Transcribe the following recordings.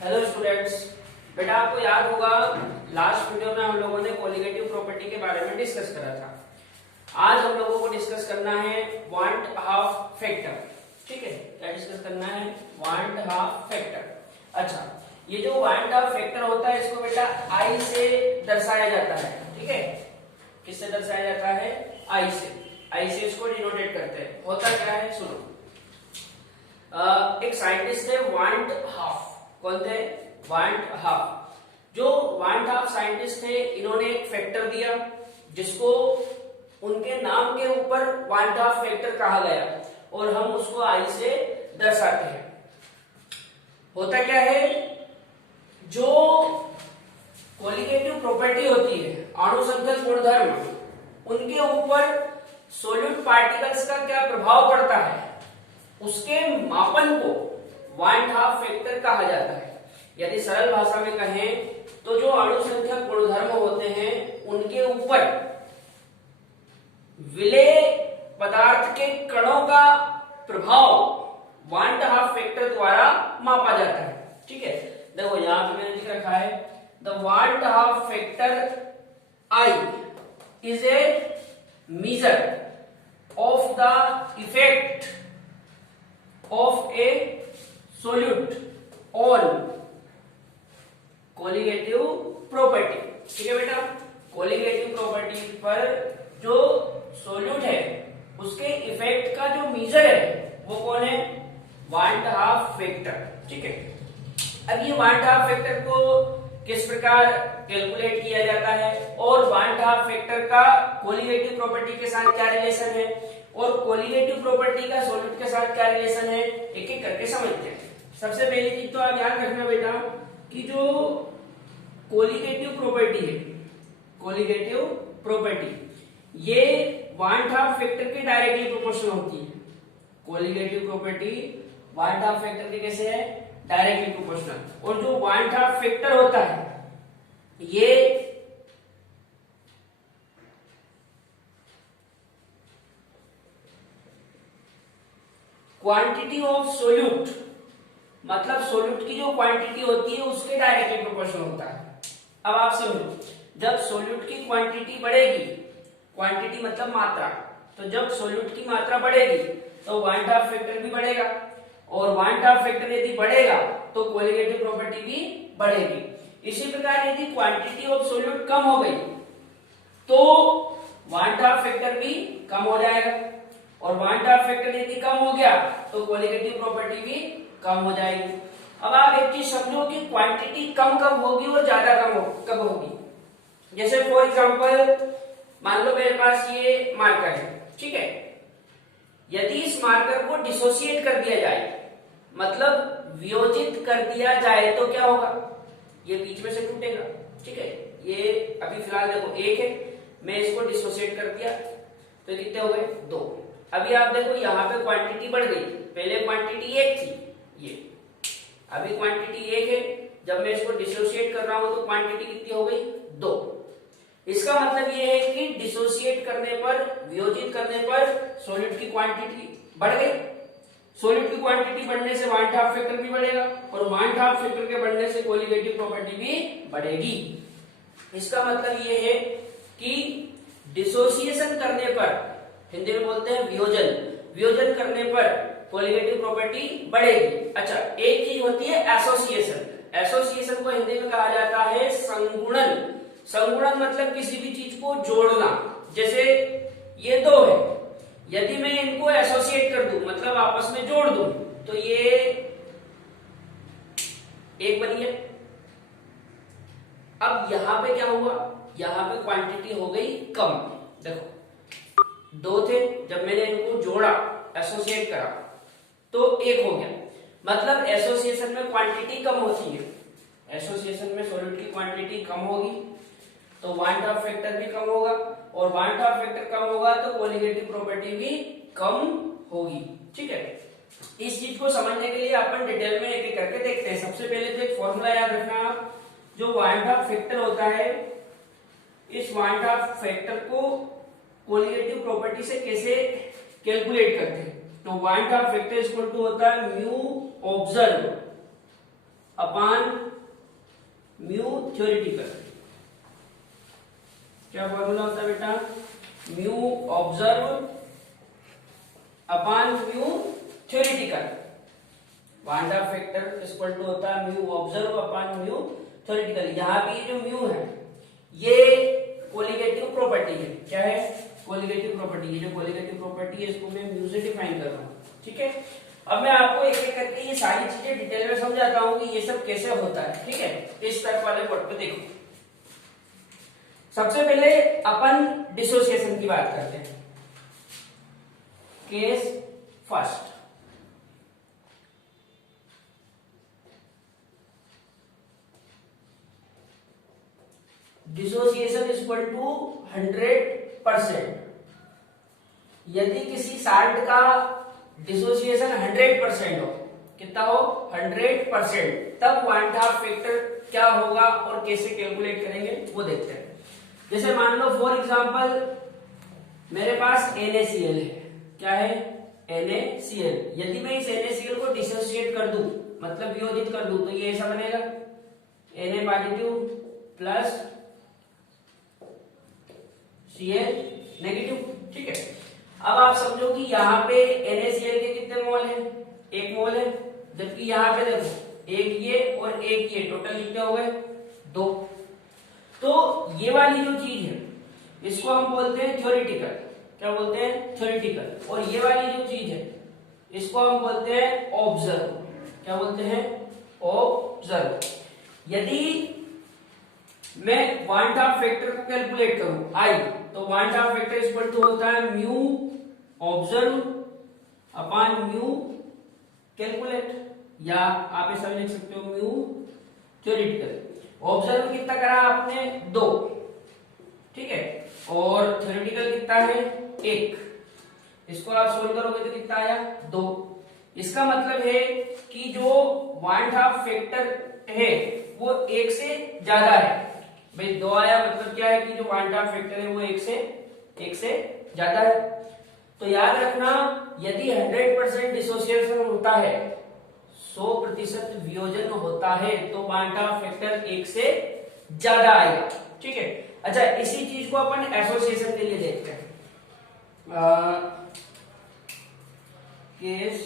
Hello students, बेटा आपको याद होगा लास्ट वीडियो में हम लोगों ने कोलिगेटिव प्रॉपर्टी के बारे में डिस्कस करा था। आज हम लोगों को डिस्कस करना है वांट हाफ फैक्टर। ठीक है, क्या डिस्कस करना है? Want Hoff factor. अच्छा, ये जो वांट हाफ फैक्टर होता है इसको बेटा आई से दर्शाया जाता है। ठीक है, किससे दर्शाया जाता है? आई से। आई से इसको डिनोटेट करते हैं। होता क्या है सुनो, एक साइंटिस्ट है वांट हाफ। कौन थे? Want half. जो वांट हाफ साइंटिस्ट थे, इन्होंने एक फैक्टर दिया जिसको उनके नाम के ऊपर वांट हाफ फैक्टर कहा गया और हम उसको आई से दर्शाते हैं। होता क्या है, जो कोलिगेटिव प्रॉपर्टी होती है, अणुसंख्यक गुणधर्म, उनके ऊपर सॉल्यूट पार्टिकल्स का क्या प्रभाव पड़ता है, उसके मापन को वांट हाफ फैक्टर कहा जाता है। यदि सरल भाषा में कहें तो जो अणुसंख्यक गुणधर्म होते हैं उनके ऊपर विलेय पदार्थ के कणों का प्रभाव वांट हाफ फैक्टर द्वारा मापा जाता है। ठीक है, देखो यहां पे मैंने लिख रखा है the want Hoff factor I is a measure of the effect of a solute on colligative property. ठीक है बेटा, कोलिगेटिव प्रॉपर्टी पर जो सोल्यूट है उसके इफेक्ट का जो मेजर है वो कौन है? Want Hoff factor. ठीक है, अब ये वांट हाफ फैक्टर को किस प्रकार कैलकुलेट किया जाता है और वांट हाफ फैक्टर का कोलिगेटिव प्रॉपर्टी के साथ क्या रिलेशन है और कोलिगेटिव प्रॉपर्टी का सॉल्यूट के साथ क्या रिलेशन है, एक एक करके समझते हैं। सबसे पहली चीज तो आप याद रखना बेटा कि जो कोलिगेटिव प्रॉपर्टी है, कोलिगेटिव प्रॉपर्टी ये वांट हाफ फैक्टर के डायरेक्टली प्रोपोर्शनल होती है। Colligative property want Hoff factor के कैसे है? Directly proportional. और जो वांट हाफ फैक्टर होता है ये क्वांटिटी ऑफ सोल्यूट, मतलब सोल्यूट की जो क्वांटिटी होती है उसके डायरेक्टली प्रोपोर्शनल होता है। अब आप समझो, जब सोल्यूट की क्वांटिटी बढ़ेगी, क्वांटिटी मतलब मात्रा, तो जब सोल्यूट की मात्रा बढ़ेगी तो वांट हाफ फैक्टर भी बढ़ेगा और वांट हाफ फैक्टर यदि बढ़ेगा तो कोलिगेटिव प्रॉपर्टी भी बढ़ेगी। इसी प्रकार यदि क्वांटिटी ऑफ सोल्यूट कम हो गई तो वांट हाफ फैक्टर भी कम हो जाएगा और वांट हाफ फैक्टर यदि कम हो गया तो कोलिगेटिव प्रॉपर्टी भी कम हो जाएगी। अब आप एक चीज समझो कि क्वांटिटी कम कब होगी और ज्यादा कब होगी। जैसे फॉर एग्जांपल मान लो मेरे पास ये मार्कर है। ठीक है, यदि इस मार्कर को डिसोसिएट कर दिया जाए, मतलब वियोजित कर दिया जाए, तो क्या होगा? ये बीच में से टूटेगा। ठीक है, ये अभी फिलहाल देखो एक है, मैं इसको डिसोसिएट कर दिया तो कितने हो गए? दो। अभी आप देखो यहाँ पे क्वांटिटी बढ़ गई, पहले क्वांटिटी एक थी ये, अभी क्वांटिटी एक है, जब मैं इसको डिसोसिएट कर रहा हूं तो क्वांटिटी कितनी हो गई? दो। इसका मतलब ये है कि डिसोसिएट करने पर, वियोजित करने पर सॉलिड की क्वांटिटी बढ़ गई। सॉलिड की क्वांटिटी बढ़ने से वांट हाफ फैक्टर भी बढ़ेगा और वांट हाफ फैक्टर के बढ़ने से कोलिगेटिव प्रॉपर्टी भी बढ़ेगी। इसका मतलब ये है कि डिसोसिएशन करने पर, हिंदी में बोलते हैं वियोजन, वियोजन करने पर कोलिगेटिव प्रॉपर्टी बढ़ेगी। अच्छा, एक चीज होती है एसोसिएशन। एसोसिएशन को हिंदी में कहा जाता है संगुणन। संगुणन मतलब किसी भी चीज को जोड़ना। जैसे ये दो है, यदि मैं इनको एसोसिएट कर दूं, मतलब आपस में जोड़ दूं, तो ये एक बनी है। अब यहां पे क्या हुआ? यहां पे क्वांटिटी हो गई कम। देखो दो थे, जब मैंने इनको जोड़ा, एसोसिएट करा, तो एक हो गया। मतलब एसोसिएशन में क्वांटिटी कम होती है। एसोसिएशन में सॉल्यूट की क्वांटिटी कम होगी तो वांट हाफ फैक्टर भी कम होगा और वांट हाफ फैक्टर कम होगा तो कोलिगेटिव प्रॉपर्टी भी कम होगी। ठीक है, इस चीज को समझने के लिए अपन डिटेल में एक एक करके देखते हैं। सबसे पहले तो एक फॉर्मूला याद रखना आप, जो वांट हाफ फैक्टर होता है, इस वांट हाफ फैक्टर को कोलिगेटिव प्रॉपर्टी से कैसे कैलकुलेट करते हैं। तो van't Hoff factor equal to होता है mu observe upon mu theoretical. क्या फॉर्मूला होता है बेटा? Mu observe upon mu theoretical. Van't factor equal to होता है mu observe upon mu theoretical. यहाँ भी जो म्यू है ये कोलिगेटिव प्रॉपर्टी है। क्या है? Colligative property. ये जो कोलिगेटिव प्रॉपर्टी है इसको मैं म्यू से डिफाइन कर रहा हूँ। ठीक है, अब मैं आपको एक एक करके ये सारी चीजें डिटेल में समझाता हूँ कि ये सब कैसे होता है। ठीक है, इस तरफ वाले बोर्ड पे देखो। सबसे पहले अपन डिसोसिएशन की बात करते हैं। Case first, dissociation equal to 100%। यदि किसी साल्ट का डिसोसिएशन 100% हो, कितना हो? 100%, तब वांट हाफ फैक्टर क्या होगा और कैसे कैलकुलेट करेंगे वो देखते हैं। जैसे मान लो फॉर एग्जांपल मेरे पास NaCl है। क्या है? NaCl। यदि मैं इस NaCl को डिसोसिएट कर दूं, मतलब वियोजित कर दूं, तो ये ऐसा बनेगा Na positive plus Cl negative. ठीक है, अब आप समझो कि यहाँ पे NaCl के कितने मोल है? 1 मोल है, जबकि यहाँ पे देखो एक ये और एक ये, टोटल कितने हो गए? 2। तो ये वाली जो चीज है इसको हम बोलते हैं थ्योरेटिकल। क्या बोलते हैं? थ्योरेटिकल। और ये वाली जो चीज है इसको हम बोलते हैं ऑब्जर्व। क्या बोलते हैं? ऑब्जर्व। यदि मैं वांट हाफ फैक्टर को कैलकुलेट करूं आई, तो van't Hoff factor equal to होता है mu observe upon mu calculate, या आप ऐसा भी लिख सकते हो म्यू थ्योरेटिकल। ऑब्जर्व कितना करा आपने? 2। ठीक है, और थ्योरेटिकल कितना है? 1। इसको आप सोल्व करोगे तो कितना आया? 2। इसका मतलब है कि जो वांट हाफ फैक्टर है वो 1 से ज्यादा है। भाई 2 आया मतलब क्या है कि जो वांट हाफ फैक्टर है वो 1 से ज्यादा है। तो याद रखना, यदि 100% डिसोसिएशन होता है, 100% वियोजन होता है, तो वांट हाफ फैक्टर 1 से ज्यादा आएगा। ठीक है, अच्छा इसी चीज को अपन एसोसिएशन के लिए देखते हैं। Case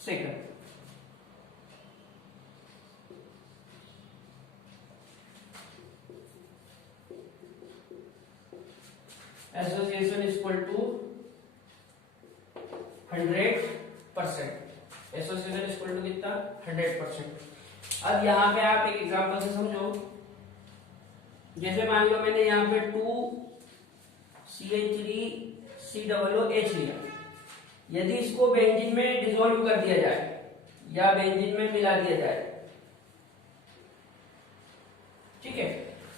second, association equal to 100%। Association equal to कितना? 100%। अब यहाँ पे आप एक एग्जांपल से समझो। जैसे मान लो मैंने यहाँ पे 2CH3COOH लिया। यदि इसको बेंजीन में डिसॉल्व कर दिया जाए या बेंजीन में मिला दिया जाए, ठीक है,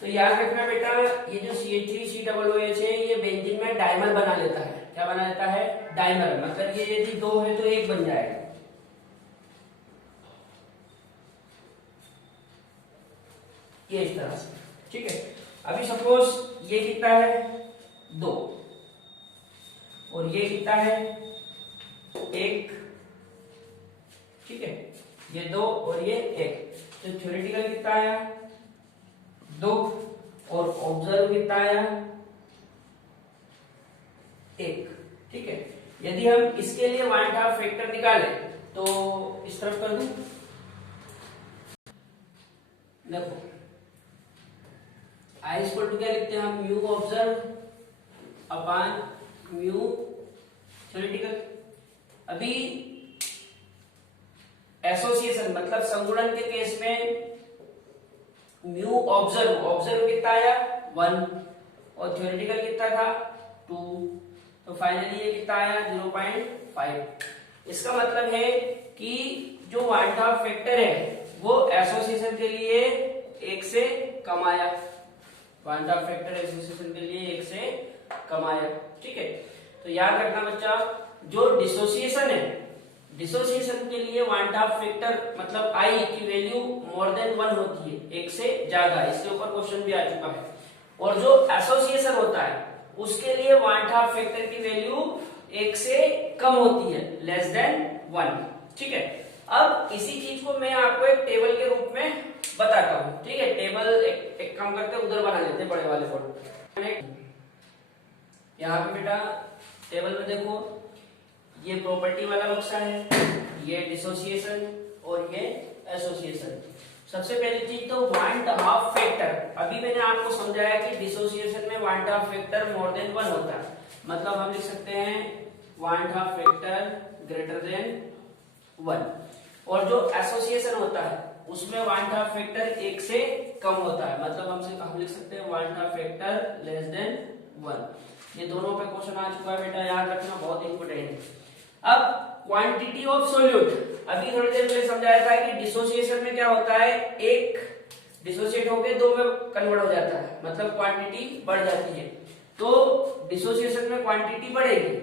तो याद रखना बेटा, ये जो CH3COOH है ये बेंजीन में डाइमर बना लेता है। क्या बना लेता है? डाइमर। मतलब ये यदि 2 है तो 1 बन जाएगा। ये इस तरह से। ठीक है, अभी सपोज ये कितना है? 2, और ये कितना है? 1। ठीक है, ये 2 और ये 1। तो थ्योरेटिकल कितना आया? 2, और ऑब्जर्व कितना आया? 1। ठीक है, यदि हम इसके लिए वांट हाफ फैक्टर निकाले तो इस तरफ कर दूं। देखो आई इक्वल टू क्या लिखते हैं हम? Mu observe upon mu theoretical. अभी एसोसिएशन मतलब संगुणन के केस में म्यू ऑब्जर्व कितना आया? 1, और थ्योरेटिकल कितना था? 2। तो फाइनली ये कितना आया? 0.5। इसका मतलब है कि जो वांट हाफ फैक्टर है वो एसोसिएशन के लिए 1 से कम आया। वांट हाफ फैक्टर एसोसिएशन के लिए 1 से कम आया। ठीक है, तो याद रखना बच्चा, जो डिसोसिएशन है, डिसोसिएशन के लिए वांट हाफ फैक्टर मतलब आई की वैल्यू मोर देन 1 होती है, 1 से ज्यादा। इसके ऊपर क्वेश्चन भी आ चुका है। और जो एसोसिएशन होता है उसके लिए वांट हाफ फैक्टर की वैल्यू 1 से कम होती है, लेस देन 1। ठीक है, अब इसी चीज को मैं आपको एक टेबल के रूप में बताता हूँ, ठीक है। टेबल एक काम करते हैं, उधर बना लेते हैं बड़े वाले बोर्ड। यहाँ पे बेटा टेबल में देखो, ये प्रॉपर्टी वाला बक्सा है, ये डिसोसिएशन और ये एसोसिएशन। सबसे पहली चीज तो वांट हाफ फैक्टर। अभी मैंने आपको समझाया कि डिसोसिएशन में want Hoff factor more than 1 होता है, मतलब हम लिख सकते हैं want Hoff factor greater than 1। और जो एसोसिएशन होता है उसमें वांट हाफ फैक्टर 1 से कम होता है, मतलब हम लिख सकते हैं want Hoff factor less than 1। ये दोनों पे क्वेश्चन आ चुका है बेटा, याद रखना, बहुत इंपॉर्टेंट है। अब क्वांटिटी ऑफ सोल्यूट, अभी थोड़ी देर पहले समझाया था कि डिसोसिएशन में क्या होता है, एक डिसोसिएट होकर 2 में कन्वर्ट हो जाता है, मतलब क्वांटिटी बढ़ जाती है। तो डिसोसिएशन में क्वांटिटी बढ़ेगी,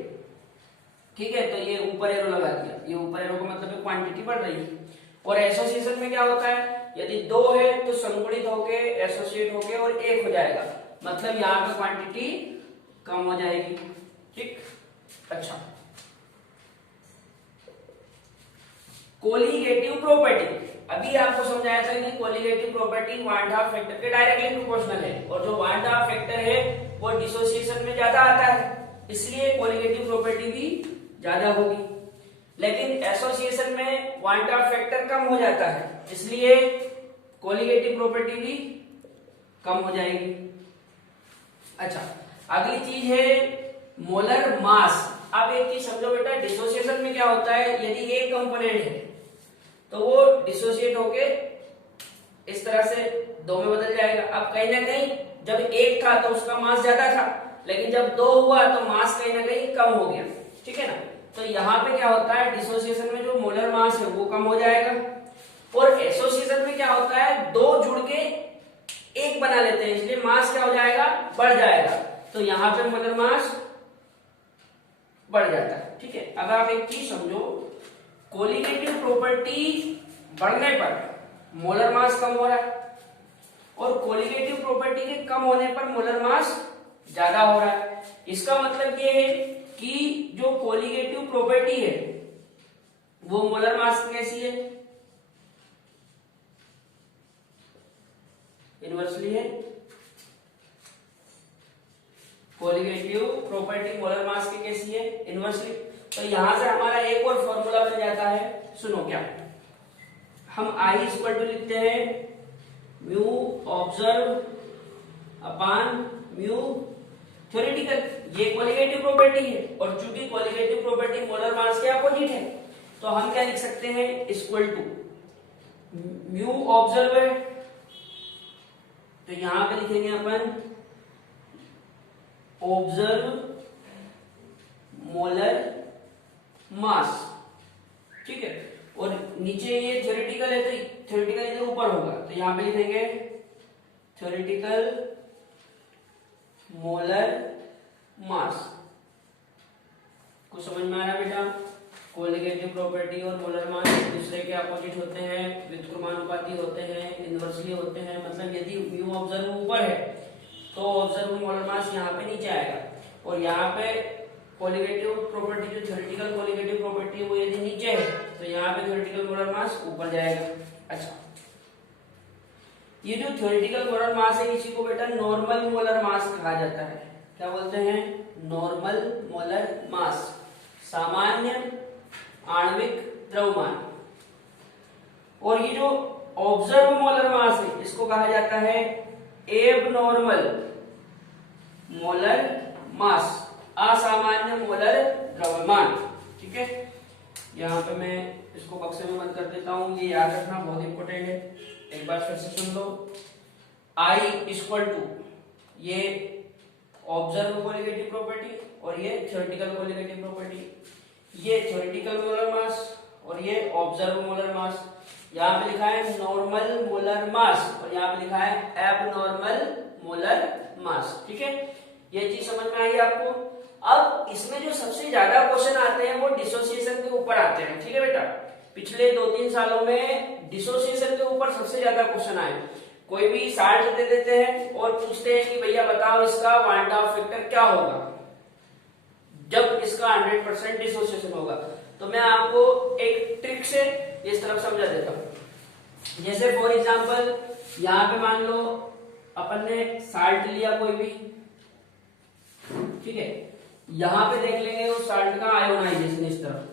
ठीक है, तो ये ऊपर एरो लगा दिया, ये ऊपर एरो का मतलब क्वांटिटी बढ़ रही है। और एसोसिएशन में क्या होता है, यदि 2 है तो संगुणित होके एसोसिएट होके और 1 हो जाएगा, मतलब यहाँ पे क्वांटिटी कम हो जाएगी, ठीक। अच्छा, कोलिगेटिव प्रॉपर्टी, अभी आपको समझाया था कि colligative property want Hoff factor के डायरेक्टली प्रोपोर्शनल है, और जो वांट हाफ फैक्टर है वो डिसोसिएशन में ज्यादा आता है, इसलिए कोलिगेटिव प्रॉपर्टी भी ज्यादा होगी। लेकिन एसोसिएशन में वांट हाफ फैक्टर कम हो जाता है, इसलिए कोलिगेटिव प्रॉपर्टी भी कम हो जाएगी। अच्छा, अगली चीज है मोलर मास। अब एक चीज समझो बेटा, डिसोसिएशन में क्या होता है, यदि एक कंपोनेंट है तो वो डिसोसिएट होके इस तरह से 2 में बदल जाएगा। अब कहीं ना कहीं जब 1 था तो उसका मास ज्यादा था, लेकिन जब 2 हुआ तो मास कहीं ना कहीं कम हो गया, ठीक है ना। तो यहाँ पे क्या होता है, डिसोसिएशन में जो मोलर मास है वो कम हो जाएगा, और एसोसिएशन में क्या होता है, 2 जुड़ के 1 बना लेते हैं, इसलिए मास क्या हो जाएगा, बढ़ जाएगा। तो यहाँ पे मोलर मास बढ़ जाता है, ठीक है। अब आप एक चीज समझो, कोलिगेटिव प्रॉपर्टी बढ़ने पर मोलर मास कम हो रहा है, और कोलिगेटिव प्रॉपर्टी के कम होने पर मोलर मास ज्यादा हो रहा है। इसका मतलब ये है कि जो कोलिगेटिव प्रॉपर्टी है वो मोलर मास कैसी है, इनवर्सली है। कोलिगेटिव प्रॉपर्टी मोलर मास की कैसी है, इनवर्सली। तो यहां से हमारा एक और फॉर्मूला बन जाता है, सुनो क्या, हम I इक्वल टू लिखते हैं म्यू ऑब्जर्व अपान म्यू थ्योरेटिकल। ये कोलिगेटिव प्रॉपर्टी है, और चूंकि कोलिगेटिव प्रॉपर्टी मोलर मास के अपोजिट है, तो हम क्या लिख सकते हैं, इक्वल टू म्यू ऑब्जर्व है, तो यहां पे लिखेंगे अपन ऑब्जर्व मोलर मास, ठीक है। और नीचे ये थ्योरेटिकल है, तो थ्योरेटिकल इधर ऊपर होगा, तो यहां पे लिखेंगे थ्योरेटिकल मोलर मास। कुछ समझ में आ रहा है बेटा, कोलिगेटिव प्रॉपर्टी और मोलर मास एक दूसरे के अपोजिट होते हैं, व्युत्क्रमानुपाती होते हैं, इनवर्सली होते हैं। मतलब यदि म्यू ऑब्जर्व ऊपर है तो ऑब्जर्व मोलर मास यहाँ पे नीचे आएगा, और यहाँ पे कोलिगेटिव प्रॉपर्टी जो थ्योरेटिकल कोलिगेटिव प्रॉपर्टी है वो यदि नीचे है तो यहाँ पे थ्योरेटिकल मोलर मास ऊपर जाएगा। अच्छा, ये जो थ्योरेटिकल मोलर मास है इसी को बेटा नॉर्मल मोलर मास कहा जाता है। क्या बोलते हैं, नॉर्मल मोलर मास, सामान्य आणविक द्रव्यमान। और ये जो ऑब्जर्व मोलर मास है इसको कहा जाता है एबनॉर्मल मोलर मास, असामान्य मोलर द्रव्यमान, ठीक है। यहाँ पे मैं इसको बक्से में बंद कर देता हूं, ये याद रखना बहुत इंपॉर्टेंट है। एक बार फिर से सुन लो, I इक्वल टू ये ऑब्जर्व कोलिगेटिव प्रॉपर्टी और ये थ्योरेटिकल कोलिगेटिव प्रॉपर्टी, ये थ्योरेटिकल मोलर मास और ये ऑब्जर्व मोलर मास। यहाँ पे लिखा है नॉर्मल मोलर मास और यहाँ पे लिखा है एबनॉर्मल मोलर मास, ठीक है। ये चीज समझ में आई आपको। अब इसमें जो सबसे ज्यादा क्वेश्चन आते हैं वो डिसोसिएशन के ऊपर आते हैं, ठीक है बेटा। पिछले 2-3 सालों में डिसोसिएशन के ऊपर सबसे ज्यादा क्वेश्चन आए। कोई भी 60 दे देते हैं और पूछते हैं कि भैया बताओ इसका वांट ऑफ फैक्टर क्या होगा जब इसका 100% डिसोसिएशन होगा। तो मैं आपको एक ट्रिक से इस तरफ समझा देता हूँ। जैसे फॉर एग्जांपल यहाँ पे मान लो अपन ने साल्ट लिया कोई भी, ठीक है, यहां पे देख लेंगे उस साल्ट का आयोनाइजेशन इस तरफ,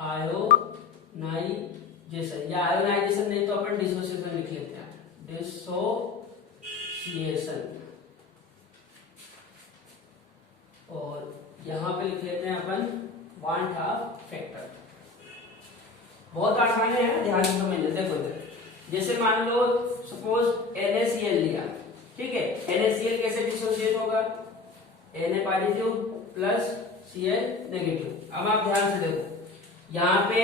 आयोनाइजेशन या आयोनाइजेशन नहीं तो अपन डिसोसिएशन लिख लेते हैं, डिसोसिएशन, और यहां पे लिख लेते हैं अपन वान हाफ फैक्टर। बहुत आसान है, ध्यान से समझ लेते। देखो जैसे मान लो सपोज NaCl लिया, ठीक है, NaCl कैसे डिसोसिएट होगा, Na positive plus Cl negative. अब आप ध्यान से देखो यहाँ पे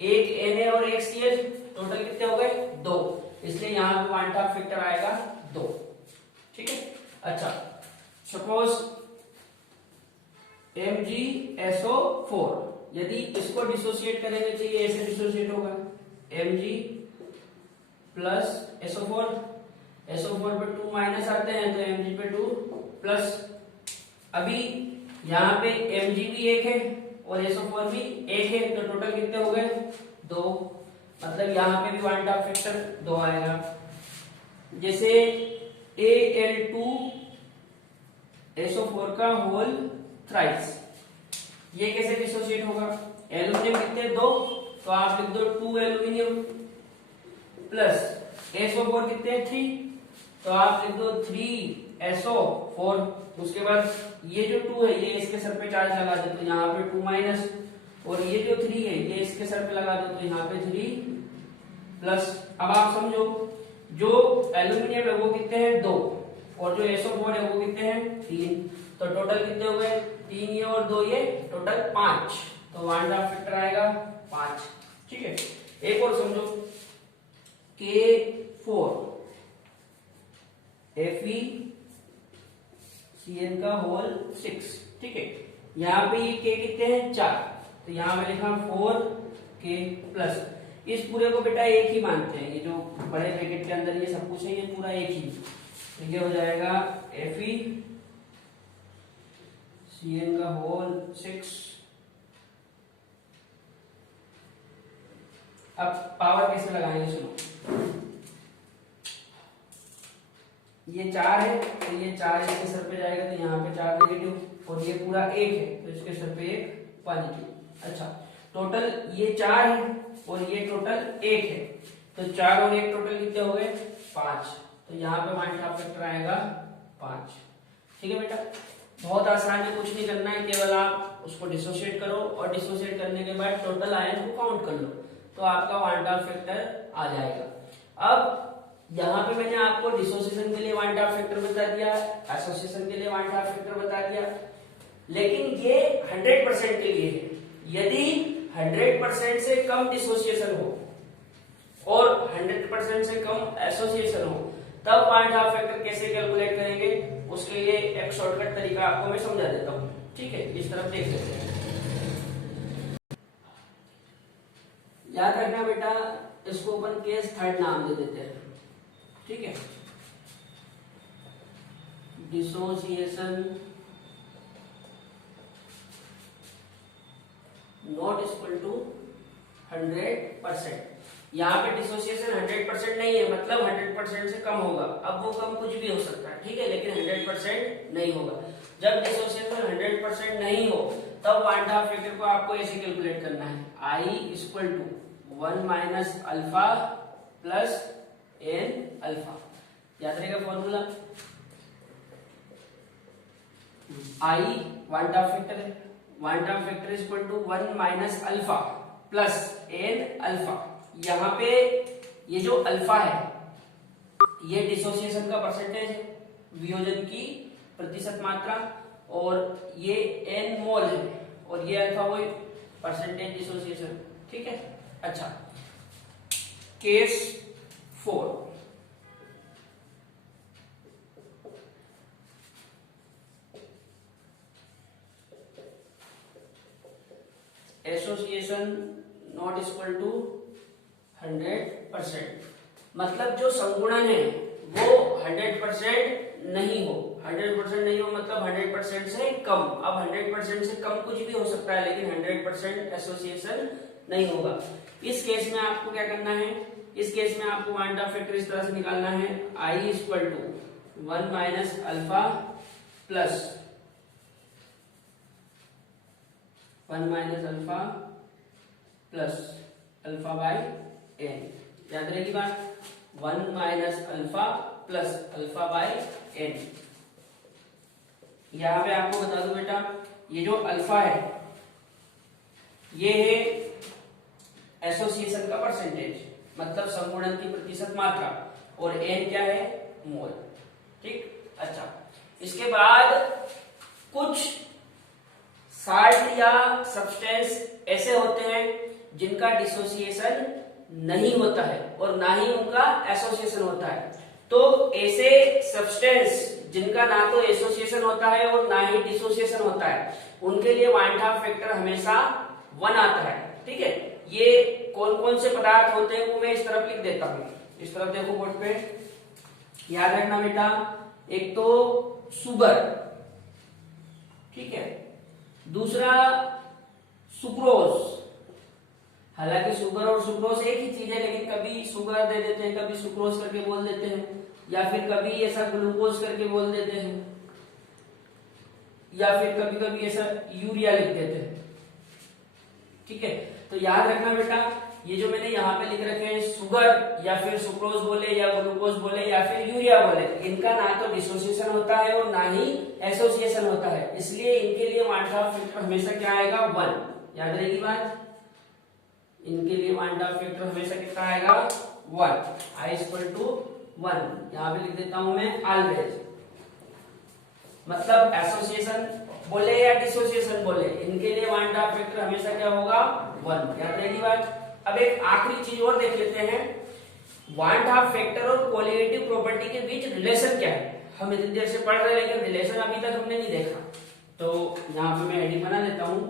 एक Na और एक Cl, टोटल कितने हो गए 2, इसलिए यहाँ पे वन हाफ फैक्टर आएगा 2, ठीक है। अच्छा सपोज MgSO4, यदि इसको डिसोसिएट करेंगे तो ये ऐसे डिसोसिएट होगा, Mg प्लस SO4, SO4 पे 2 माइनस आते हैं तो Mg पे 2 प्लस। अभी यहाँ पे Mg भी एक है और SO4 भी एक है, तो टोटल कितने हो गए 2, मतलब यहाँ पे भी वन हाफ फैक्टर 2 आएगा। जैसे Al2SO4 का होल थ्राइस, ये कैसे डिसोसिएट होगा, एल्यूमिनियम कितने 2, तो आप लिख दो 2 एल्यूमिनियम प्लस SO4 कितने 3, तो आप लिख दो 3SO4। उसके बाद ये जो 2 है ये इसके सर पे चार्ज लगा दो तो यहाँ पे 2 माइनस, और ये जो 3 है ये इसके सर पे लगा दो तो यहाँ पे 3 प्लस। अब आप समझो जो एल्यूमिनियम है वो कितने हैं 2 और जो SO4 है वो कितने हैं 3, तो टोटल कितने हो गए 3 ये और 2 ये, टोटल 5, तो वन हाफ फैक्टर आएगा 5, ठीक है। एक और समझो K4 FeCN का होल 6, ठीक है, यहाँ पे ये K कितने हैं 4, तो यहाँ में लिखा 4K प्लस। इस पूरे को बेटा एक ही मानते हैं, ये जो बड़े ब्रैकेट के अंदर ये सब कुछ है ये पूरा एक ही, तो ये हो जाएगा FeCN का होल 6। अब पावर कैसे लगाएंगे सुनो, ये 4 है तो ये 4 इसके सर पे जाएगा तो यहाँ पे 4 नेगेटिव, और ये पूरा 1 है तो इसके सर पे 1 पॉजिटिव। अच्छा टोटल ये 4 है और ये टोटल 1 है, तो 4 और 1 टोटल कितने हो गए 5, तो यहाँ पे वन हाफ फैक्टर आएगा 5, ठीक है बेटा। बहुत आसान है, कुछ नहीं करना है, केवल आप उसको डिसोसिएट करो और डिसोसिएट करने के बाद टोटल आयन को काउंट कर लो तो आपका वन हाफ फैक्टर आ जाएगा। अब यहाँ पे मैंने आपको डिसोसिएशन के लिए वन हाफ फैक्टर बता दिया, एसोसिएशन के लिए वन हाफ फैक्टर बता दिया, लेकिन ये 100% के लिए है। यदि 100% से कम डिसोसिएशन हो और 100% से कम एसोसिएशन हो तब वन हाफ फैक्टर कैसे कैलकुलेट करेंगे, उसके लिए एक शॉर्टकट तरीका आपको मैं समझा देता हूँ, ठीक है। इस तरफ देख लेते हैं, याद रखना बेटा, इसको अपन केस थर्ड नाम दे देते हैं, ठीक है। Dissociation not equal to 100%। यहाँ पे डिसोसिएशन 100% नहीं है, मतलब 100% से कम होगा। अब वो कम कुछ भी हो सकता है, ठीक है, लेकिन 100% नहीं होगा। जब डिसोसिएशन 100% नहीं हो तब वन हाफ फैक्टर को आपको ऐसे कैलकुलेट करना है, I equal to 1 minus alpha plus n alpha. याद रहेगा formula, I one half factor है, one half factor equal to 1 minus alpha plus n alpha. यहाँ पे ये जो अल्फा है ये डिसोसिएशन का परसेंटेज है, वियोजन की प्रतिशत मात्रा, और ये n मोल है और ये अल्फा वही परसेंटेज डिसोसिएशन, ठीक है। अच्छा case 4, association not equal to 100%, मतलब जो संगुणन है वो 100% नहीं हो, 100% नहीं हो मतलब 100% से कम। अब 100% से कम कुछ भी हो सकता है, लेकिन 100% एसोसिएशन नहीं होगा। इस केस में आपको क्या करना है, इस केस में आपको पॉइंट ऑफ फैक्टर इस तरह से निकालना है, I equal to 1 minus alpha plus 1 minus alpha plus alpha by n। याद रहेगी बात, 1 minus alpha plus alpha by n। यहां पे आपको बता दूं बेटा, ये जो अल्फा है ये है एसोसिएशन का परसेंटेज, मतलब संगुणन की प्रतिशत मात्रा, और n क्या है, मोल। ठीक, अच्छा इसके बाद कुछ साल्ट या सब्सटेंस ऐसे होते हैं जिनका डिसोसिएशन नहीं होता है और ना ही उनका एसोसिएशन होता है। तो ऐसे सब्सटेंस जिनका ना तो एसोसिएशन होता है और ना ही डिसोसिएशन होता है, उनके लिए पॉइंट ऑफ फैक्टर हमेशा 1 आता है। ठीक है, ये कौन कौन से पदार्थ होते हैं वो मैं इस तरफ लिख देता हूं। इस तरफ देखो बोर्ड पे, याद रखना बेटा, एक तो शुगर, ठीक है, दूसरा सुक्रोज। हालांकि शुगर और सुक्रोज एक ही चीज है, लेकिन कभी शुगर दे देते हैं, कभी सुक्रोज करके बोल देते हैं, या फिर कभी ऐसा ग्लूकोज करके बोल देते हैं, या फिर कभी कभी ऐसा यूरिया लिख देते हैं। ठीक है, तो याद रखना बेटा, ये जो मैंने यहाँ पे लिख रखे हैं शुगर या फिर सुक्रोज बोले या ग्लूकोज बोले या फिर यूरिया बोले, इनका ना तो डिसोसिएशन होता है और ना ही एसोसिएशन होता है, इसलिए इनके लिए पॉइंट ऑफ फैक्टर हमेशा क्या आएगा, 1। याद रहेगी बात, इनके लिए पॉइंट ऑफ फैक्टर हमेशा कितना आएगा, 1। I इक्वल टू 1 यहाँ पे लिख देता हूं मैं ऑलवेज। मतलब एसोसिएशन बोले या डिसोसिएशन बोले, इनके लिए पॉइंट ऑफ फैक्टर हमेशा क्या होगा, 1। याद रहेगी बात। अब एक आखिरी चीज और देख लेते हैं, पॉइंट ऑफ फैक्टर और कोलिगेटिव प्रॉपर्टी के बीच रिलेशन क्या है। हम इतनी देर से पढ़ रहे हैं लेकिन रिलेशन अभी तक हमने नहीं देखा, तो यहाँ पे मैं हेडिंग बना देता हूं,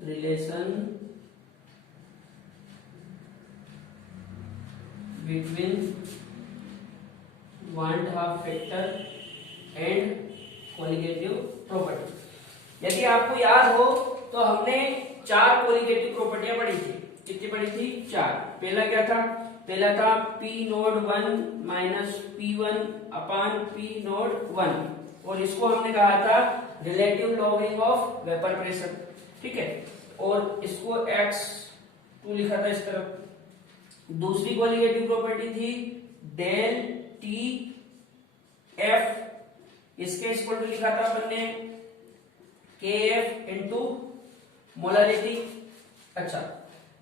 relation between point of factor and colligative property. यदि आपको याद हो तो हमने 4 कोलिगेटिव प्रॉपर्टियां पढ़ी थी। कितनी पढ़ी थी, 4। पहला क्या था, पहला था P नोड 1 माइनस P1 अपान P नोड 1, और इसको हमने कहा था relative logging off vapour pressure. ठीक है, और इसको x2 लिखा था इस तरफ। दूसरी कोलिगेटिव प्रॉपर्टी थी डेल टी एफ, इसके इक्वल टू लिखा था अपन ने kf इंटू मोलारिटी। अच्छा,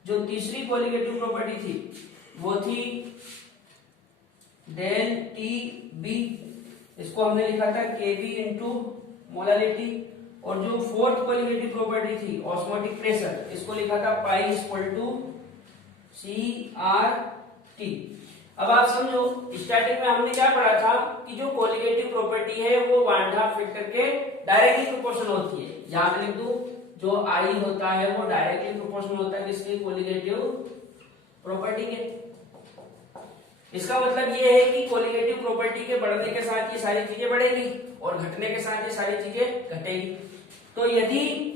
जो तीसरी कोलिगेटिव प्रॉपर्टी थी वो थी डेल टी बी, इसको हमने लिखा था kb इंटू मोलारिटी। और जो फोर्थ कोलिगेटिव प्रॉपर्टी थी ऑस्मोटिक प्रेशर, इसको लिखा था पाई इक्वल टू CRT। अब आप समझो, स्टार्टिंग में हमने क्या पढ़ा था कि जो कोलिगेटिव प्रॉपर्टी है वो पॉइंट ऑफ फैक्टर के डायरेक्टली प्रोपोर्शनल होती है। यहां पे लिख दूं, जो I होता है वो डायरेक्टली प्रोपोर्शनल होता है किसके, कोलिगेटिव प्रॉपर्टी के। इसका मतलब ये है कि कोलिगेटिव प्रॉपर्टी के बढ़ने के साथ ये सारी चीजें बढ़ेगी और घटने के साथ ये सारी चीजें घटेगी। तो यदि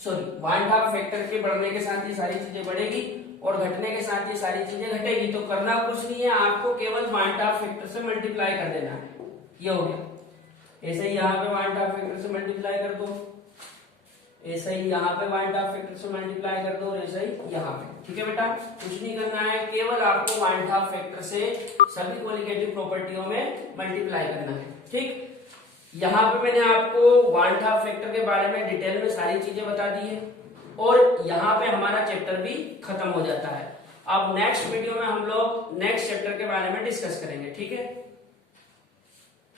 पॉइंट ऑफ फैक्टर के बढ़ने के साथ ये सारी चीजें बढ़ेगी और घटने के साथ ये सारी चीजें घटेगी, तो करना कुछ नहीं है, आपको केवल पॉइंट ऑफ फैक्टर से मल्टीप्लाई कर देना है। ये हो गया। ऐसे ही यहाँ पे पॉइंट ऑफ फैक्टर से मल्टीप्लाई कर दो, ऐसे ही यहाँ पे पॉइंट ऑफ फैक्टर से मल्टीप्लाई कर दो, और ऐसे ही यहाँ पे। ठीक है बेटा, कुछ नहीं करना है, केवल आपको पॉइंट ऑफ फैक्टर से सभी कोलिगेटिव प्रॉपर्टियों में मल्टीप्लाई करना है। ठीक, यहाँ पे मैंने आपको पॉइंट ऑफ फैक्टर के बारे में डिटेल में सारी चीजें बता दी है, और यहाँ पे हमारा चैप्टर भी खत्म हो जाता है। अब नेक्स्ट वीडियो में हम लोग नेक्स्ट चैप्टर के बारे में डिस्कस करेंगे। ठीक है।